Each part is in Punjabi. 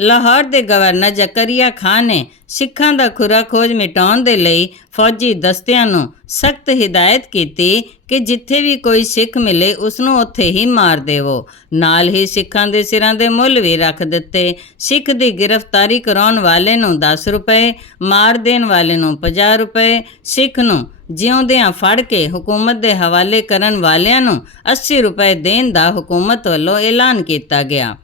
ਲਾਹੌਰ ਦੇ ਗਵਰਨਰ ਜ਼ਕਰੀਆ ਖਾਨ ਨੇ ਸਿੱਖਾਂ ਦਾ ਖੁਰਾ ਖੋਜ ਮਿਟਾਉਣ ਦੇ ਲਈ ਫੌਜੀ ਦਸਤਿਆਂ ਨੂੰ ਸਖਤ ਹਿਦਾਇਤ ਕੀਤੀ ਕਿ ਜਿੱਥੇ ਵੀ ਕੋਈ ਸਿੱਖ ਮਿਲੇ ਉਸ ਨੂੰ ਉੱਥੇ ਹੀ ਮਾਰ ਦੇਵੋ। ਨਾਲ ਹੀ ਸਿੱਖਾਂ ਦੇ ਸਿਰਾਂ ਦੇ ਮੁੱਲ ਵੀ ਰੱਖ ਦਿੱਤੇ। ਸਿੱਖ ਦੀ ਗ੍ਰਿਫਤਾਰੀ ਕਰਾਉਣ ਵਾਲੇ ਨੂੰ 10 ਰੁਪਏ, ਮਾਰ ਦੇਣ ਵਾਲੇ ਨੂੰ 50 ਰੁਪਏ, ਸਿੱਖ ਨੂੰ ਜਿਉਂਦਿਆਂ ਫੜ ਕੇ ਹਕੂਮਤ ਦੇ ਹਵਾਲੇ ਕਰਨ ਵਾਲਿਆਂ ਨੂੰ 80 ਰੁਪਏ ਦੇਣ ਦਾ ਹਕੂਮਤ ਵੱਲੋਂ ਐਲਾਨ ਕੀਤਾ ਗਿਆ।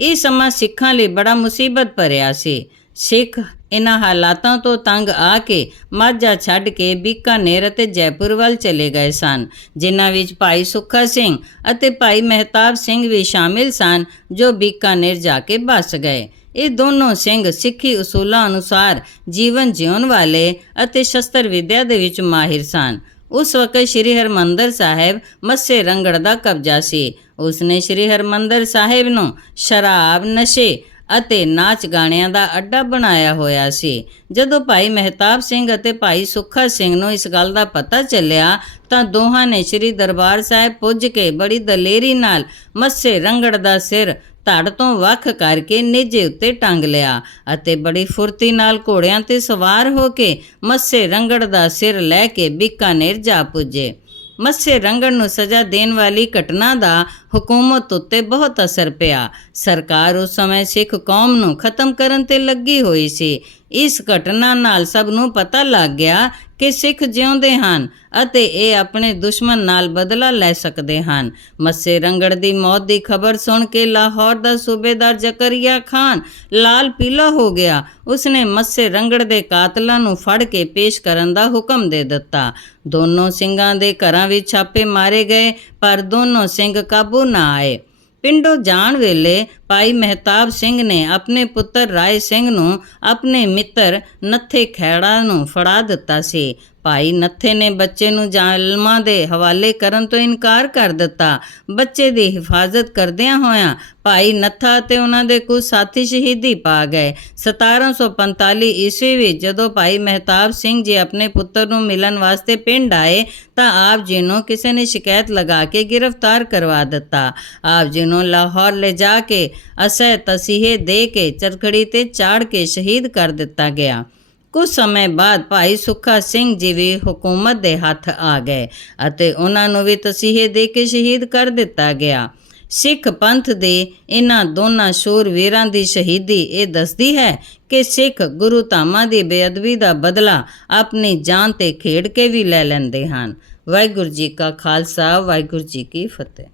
ਇਹ ਸਮਾਂ ਸਿੱਖਾਂ ਲਈ ਬੜਾ ਮੁਸੀਬਤ ਭਰਿਆ ਸੀ। ਸਿੱਖ ਇਹਨਾਂ ਹਾਲਾਤਾਂ ਤੋਂ ਤੰਗ ਆ ਕੇ ਮਾਝਾ ਛੱਡ ਕੇ ਬੀਕਾਨੇਰ ਅਤੇ ਜੈਪੁਰ ਵੱਲ ਚਲੇ ਗਏ ਸਨ, ਜਿਨ੍ਹਾਂ ਵਿੱਚ ਭਾਈ ਸੁੱਖਾ ਸਿੰਘ ਅਤੇ ਭਾਈ ਮਹਿਤਾਬ ਸਿੰਘ ਵੀ ਸ਼ਾਮਿਲ ਸਨ, ਜੋ ਬੀਕਾਨੇਰ ਜਾ ਕੇ ਬਸ ਗਏ। ਇਹ ਦੋਨੋਂ ਸਿੰਘ ਸਿੱਖੀ ਉਸੂਲਾਂ ਅਨੁਸਾਰ ਜੀਵਨ ਜਿਉਣ ਵਾਲੇ ਅਤੇ ਸ਼ਸਤਰ ਵਿਦਿਆ ਦੇ ਵਿੱਚ ਮਾਹਿਰ ਸਨ। ਉਸ ਵਕਤ ਸ੍ਰੀ ਹਰਮੰਦਰ ਸਾਹਿਬ ਮੱਸੇ ਰੰਗੜ ਦਾ ਕਬਜ਼ਾ ਸੀ। ਉਸਨੇ ਸ੍ਰੀ ਹਰਮੰਦਰ ਸਾਹਿਬ ਨੂੰ ਸ਼ਰਾਬ, ਨਸ਼ੇ ਅਤੇ ਨਾਚ ਗਾਣਿਆਂ ਦਾ ਅੱਡਾ ਬਣਾਇਆ ਹੋਇਆ ਸੀ। ਜਦੋਂ ਭਾਈ ਮਹਿਤਾਬ ਸਿੰਘ ਅਤੇ ਭਾਈ ਸੁੱਖਾ ਸਿੰਘ ਨੂੰ ਇਸ ਗੱਲ ਦਾ ਪਤਾ ਚੱਲਿਆ, ਤਾਂ ਦੋਹਾਂ ਨੇ ਸ੍ਰੀ ਦਰਬਾਰ ਸਾਹਿਬ ਪੁੱਜ ਕੇ ਬੜੀ ਦਲੇਰੀ ਨਾਲ ਮੱਸੇ ਰੰਗੜ ਦਾ ਸਿਰ ਧੜ ਤੋਂ ਵੱਖ ਕਰਕੇ ਨੇਜੇ ਉੱਤੇ ਟੰਗ ਲਿਆ ਅਤੇ ਬੜੀ ਫੁਰਤੀ ਨਾਲ ਘੋੜਿਆਂ ਤੇ ਸਵਾਰ ਹੋ ਕੇ ਮੱਸੇ ਰੰਗੜ ਦਾ ਸਿਰ ਲੈ ਕੇ ਬੀਕਾਨੇਰ ਜਾ ਪੁੱਜੇ। ਮੱਸੇ ਰੰਗਣ ਨੂੰ ਸਜ਼ਾ ਦੇਣ ਵਾਲੀ ਘਟਨਾ ਦਾ ਹਕੂਮਤ ਉੱਤੇ ਬਹੁਤ ਅਸਰ ਪਿਆ। ਸਰਕਾਰ ਉਸ ਸਮੇਂ ਸਿੱਖ ਕੌਮ ਨੂੰ ਖਤਮ ਕਰਨ ਤੇ ਲੱਗੀ ਹੋਈ ਸੀ। ਇਸ ਘਟਨਾ ਨਾਲ ਸਭ ਨੂੰ ਪਤਾ ਲੱਗ ਗਿਆ ਕਿ ਸਿੱਖ ਜਿਉਂਦੇ ਹਨ ਅਤੇ ਇਹ ਆਪਣੇ ਦੁਸ਼ਮਣ ਨਾਲ ਬਦਲਾ ਲੈ ਸਕਦੇ ਹਨ। ਮੱਸੇ ਰੰਗੜ ਦੀ ਮੌਤ ਦੀ ਖਬਰ ਸੁਣ ਕੇ ਲਾਹੌਰ ਦਾ ਸੂਬੇਦਾਰ ਜ਼ਕਰੀਆ ਖਾਨ ਲਾਲ ਪੀਲਾ ਹੋ ਗਿਆ। ਉਸਨੇ ਮੱਸੇ ਰੰਗੜ ਦੇ ਕਾਤਲਾਂ ਨੂੰ ਫੜ ਕੇ ਪੇਸ਼ ਕਰਨ ਦਾ ਹੁਕਮ ਦੇ ਦਿੱਤਾ। ਦੋਨੋਂ ਸਿੰਘਾਂ ਦੇ ਘਰਾਂ ਵਿੱਚ ਛਾਪੇ ਮਾਰੇ ਗਏ, ਪਰ ਦੋਨੋਂ ਸਿੰਘ ਕਾਬੂ ਨਾ ਆਏ। ਪਿੰਡੋਂ ਜਾਣ ਵੇਲੇ ਭਾਈ ਮਹਿਤਾਬ ਸਿੰਘ ਨੇ ਆਪਣੇ ਪੁੱਤਰ ਰਾਏ ਸਿੰਘ ਨੂੰ ਆਪਣੇ ਮਿੱਤਰ ਨੱਥੇ ਖੈੜਾ ਨੂੰ ਫੜਾ ਦਿੱਤਾ ਸੀ। ਭਾਈ ਨੱਥੇ ਨੇ ਬੱਚੇ ਨੂੰ ਜ਼ਾਲਮਾਂ ਦੇ ਹਵਾਲੇ ਕਰਨ ਤੋਂ ਇਨਕਾਰ ਕਰ ਦਿੱਤਾ। ਬੱਚੇ ਦੀ ਹਿਫਾਜ਼ਤ ਕਰਦਿਆਂ ਹੋਇਆਂ ਭਾਈ ਨੱਥਾ ਤੇ ਉਹਨਾਂ ਦੇ ਕੁਝ ਸਾਥੀ ਸ਼ਹੀਦੀ ਪਾ ਗਏ। 1745 ਈਸਵੀ ਵਿੱਚ ਜਦੋਂ ਭਾਈ ਮਹਿਤਾਬ ਸਿੰਘ ਜੀ ਆਪਣੇ ਪੁੱਤਰ ਨੂੰ ਮਿਲਣ ਵਾਸਤੇ ਪਿੰਡ ਆਏ ਤਾਂ ਆਪ ਜੀ ਨੂੰ ਕਿਸੇ ਨੇ ਸ਼ਿਕਾਇਤ ਲਗਾ ਕੇ ਗ੍ਰਿਫਤਾਰ ਕਰਵਾ ਦਿੱਤਾ। ਆਪ ਜੀ ਨੂੰ ਲਾਹੌਰ ਲੈ ਜਾ ਕੇ ਅਸਹਿ ਤਸੀਹੇ ਦੇ ਕੇ ਚਰਖੜੀ ਤੇ ਚਾੜ ਕੇ ਸ਼ਹੀਦ ਕਰ ਦਿੱਤਾ ਗਿਆ। ਕੁਝ ਸਮੇਂ ਬਾਅਦ ਭਾਈ ਸੁੱਖਾ ਸਿੰਘ ਜੀ ਵੀ ਹਕੂਮਤ ਦੇ ਹੱਥ ਆ ਗਏ ਅਤੇ ਉਹਨਾਂ ਨੂੰ ਵੀ ਤਸੀਹੇ ਦੇ ਕੇ ਸ਼ਹੀਦ ਕਰ ਦਿੱਤਾ ਗਿਆ। ਸਿੱਖ ਪੰਥ ਦੇ ਇਹਨਾਂ ਦੋਨਾਂ ਸ਼ੂਰਵੀਰਾਂ ਦੀ ਸ਼ਹੀਦੀ ਇਹ ਦੱਸਦੀ ਹੈ ਕਿ ਸਿੱਖ ਗੁਰੂ ਧਾਮਾਂ ਦੀ ਬੇਅਦਬੀ ਦਾ ਬਦਲਾ ਆਪਣੀ ਜਾਨ ਤੇ ਖੇਡ ਕੇ ਵੀ ਲੈ ਲੈਂਦੇ ਹਨ। ਵਾਹਿਗੁਰੂ ਜੀ ਕਾ ਖਾਲਸਾ, ਵਾਹਿਗੁਰੂ ਜੀ ਕੀ ਫਤਿਹ।